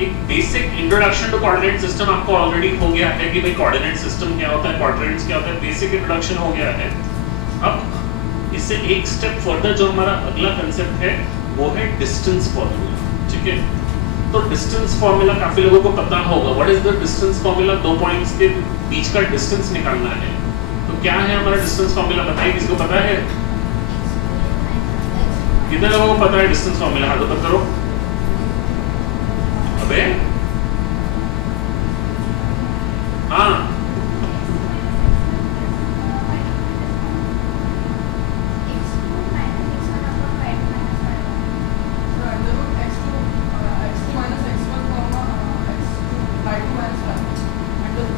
एक basic introduction to coordinate system आपको already हो गया है कि भाई कोऑर्डिनेट सिस्टम क्या होता है, कोऑर्डिनेट्स क्या होता है, बेसिक इंट्रोडक्शन हो गया है। अब इससे एक स्टेप फर्दर जो हमारा अगला कांसेप्ट है वो है डिस्टेंस फार्मूला, ठीक है। तो डिस्टेंस फार्मूला काफी लोगों को पता होगा। What is the distance formula? दो पॉइंट्स के बीच का डिस्टेंस निकालना है। तो क्या है हमारा डिस्टेंस फार्मूला, बताइए किसको पता है? कितने लोगों को पता है डिस्टेंस फार्मूला? हाथ ऊपर करो। अबे हाँ,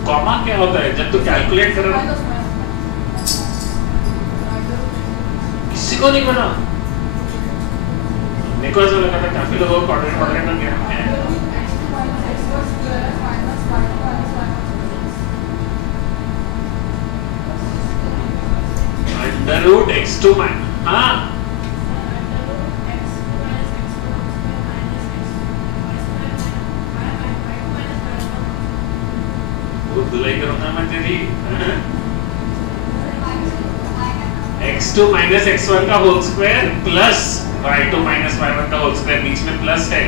कॉमा क्या होता है जब तो कैलकुलेट कर रहा है? किसी को नहीं पता? मेरे को ऐसा लगा था काफी लोगों को कोऑर्डिनेट में ज्ञान है। अंडर रूट x2 माइनस, हाँ धुलाई करूंगा मैं तेरी। x2 माइनस x1 का whole square plus y2 minus y1 का होल स्क्वायर, बीच में प्लस है।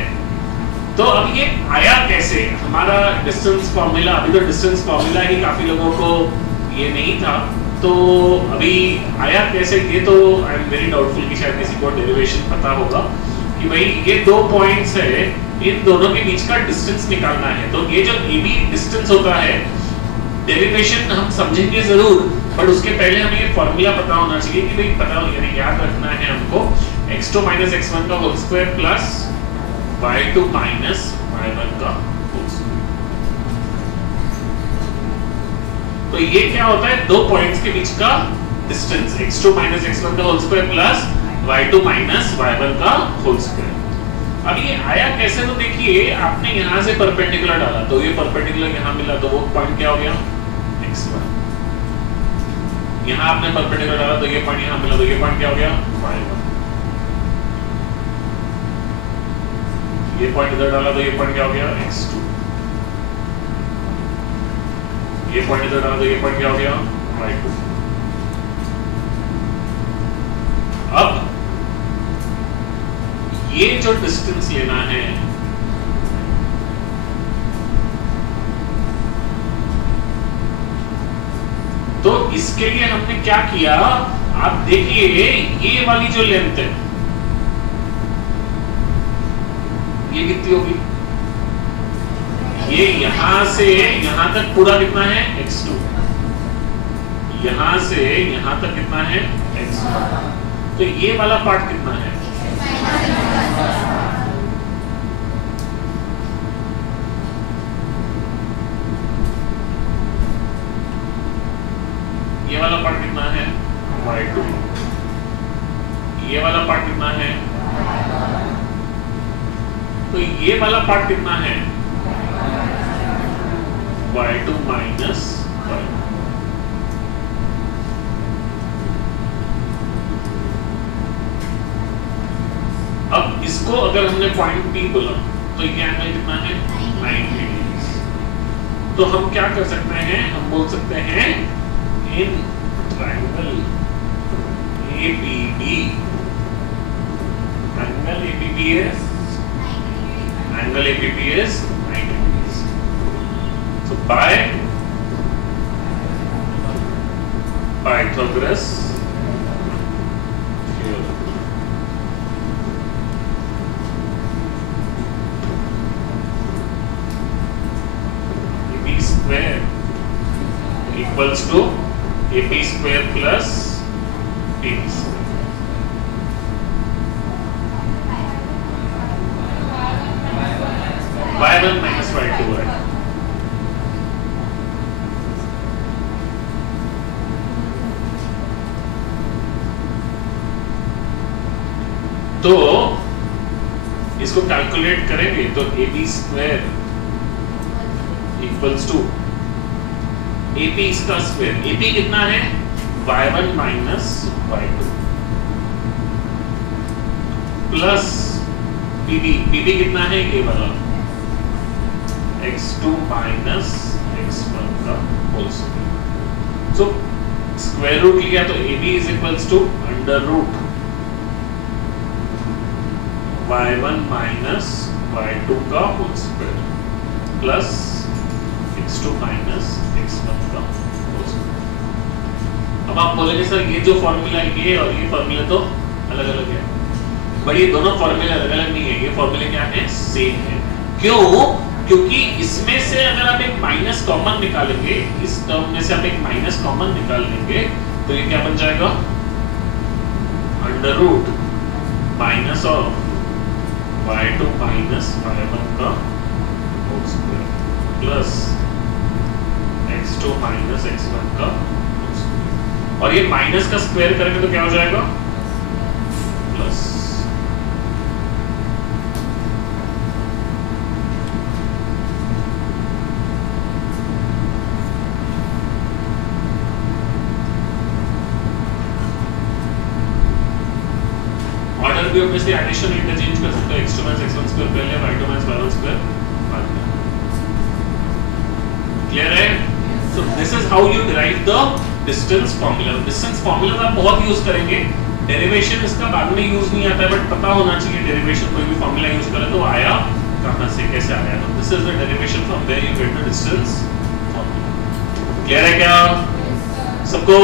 तो अब ये आया कैसे हमारा डिस्टेंस फार्मूला? अभी तो डिस्टेंस फार्मूला ही काफी लोगों को ये नहीं था, तो अभी आया कैसे ये तो आई एम वेरी डाउटफुल कि शायद किसी को डेरिवेशन पता होगा कि भाई ये दो पॉइंट्स है, इन दोनों के बीच का डिस्टेंस निकालना है। तो ये जो AB डिस्टेंस होता है, डेरिवेशन हम समझेंगे जरूर, बट उसके पहले हमें ये फार्मूला पता होना चाहिए कि भाई पता यानी याद रखना है हमको x2 माइनस x1 का whole square plus y2 minus y1 का होल स्क्वायर। तो ये क्या होता है? दो पॉइंट्स के बीच का डिस्टेंस x2 माइनस x1 का whole square plus y2 minus y1 का होल स्क्वायर। अब ये आया कैसे? तो देखिए आपने यहां से परपेंडिकुलर डाला तो ये परपेंडिकुलर यहां मिला, तो वो पॉइंट क्या हो गया? x1। यहां आपने परपेंडिकुलर डाला तो ये पॉइंट यहां मिला, तो ये पॉइंट क्या हो गया? y1। ये पॉइंट इधर डाला तो ये पॉइंट क्या हो गया? x2। ये पॉइंट इधर डाला तो ये पॉइंट क्या हो गया? y2। अब ये जो डिस्टेंस लेना है, तो इसके लिए हमने क्या किया? आप देखिए ये वाली जो लेंथ है ये कितनी होगी? ये यहां से यहां तक पूरा कितना है? x2। यहां से यहां तक कितना है? x1। तो ये वाला पार्ट कितना है? ये वाला पार्ट कितना है? y2। ये वाला पार्ट कितना है? तो ये वाला पार्ट कितना है? y2 minus y1। अब इसको अगर हमने पॉइंट P बोला तो ये एंगल कितना है? 90 डिग्री। तो हम क्या कर सकते हैं? हम बोल सकते हैं in triangle ABB, angle ABB is 90 degrees. So by Pythagoras square equals to AP square plus PB square. y1 minus y2 है। तो इसको कैलकुलेट करेंगे तो AB square equals to AP इसका स्क्वायर, AP कितना है? y1 minus y2 plus PB, PB कितना है? ये वाला x2 minus x1 का whole square. So square root लिया तो ab is equals to under root y1 minus y2 का whole square plus x2 minus x1 का होल स्क्वायर। अब आप बोलेंगे सर ये जो फॉर्मूला ये और ये फॉर्मूला तो अलग अलग है, बट ये दोनों फॉर्मूले अलग अलग नहीं है, ये फॉर्मूले क्या है, सेम है। क्यों? क्योंकि इसमें से अगर आप एक माइनस कॉमन निकालेंगे, इस टर्म में से आप एक माइनस कॉमन निकाल लेंगे तो ये क्या बन जाएगा, under root minus of y2 minus y1 का whole square plus x2 minus x1 का होल स्क्वायर। और ये माइनस का स्क्वायर करेंगे तो क्या हो जाएगा, प्लस। ऑर्डर भी ऑब्वियसली एडिशन इंटरचेंज कर सकते हो, x2 माइनस x1 स्क्वायर पहले, y2 माइनस y1 स्क्वायर बाद में। क्लियर है? So this is how you derive the distance formula. Distance formula आप बहुत यूज करेंगे, डेरिवेशन इसका बाद में यूज नहीं आता है, बट पता होना चाहिए डेरिवेशन कोई भी फार्मूला यूज करे तो आया कहां से, कैसे आया। तो this is the derivation from where you get the distance formula. Clear है क्या सबको?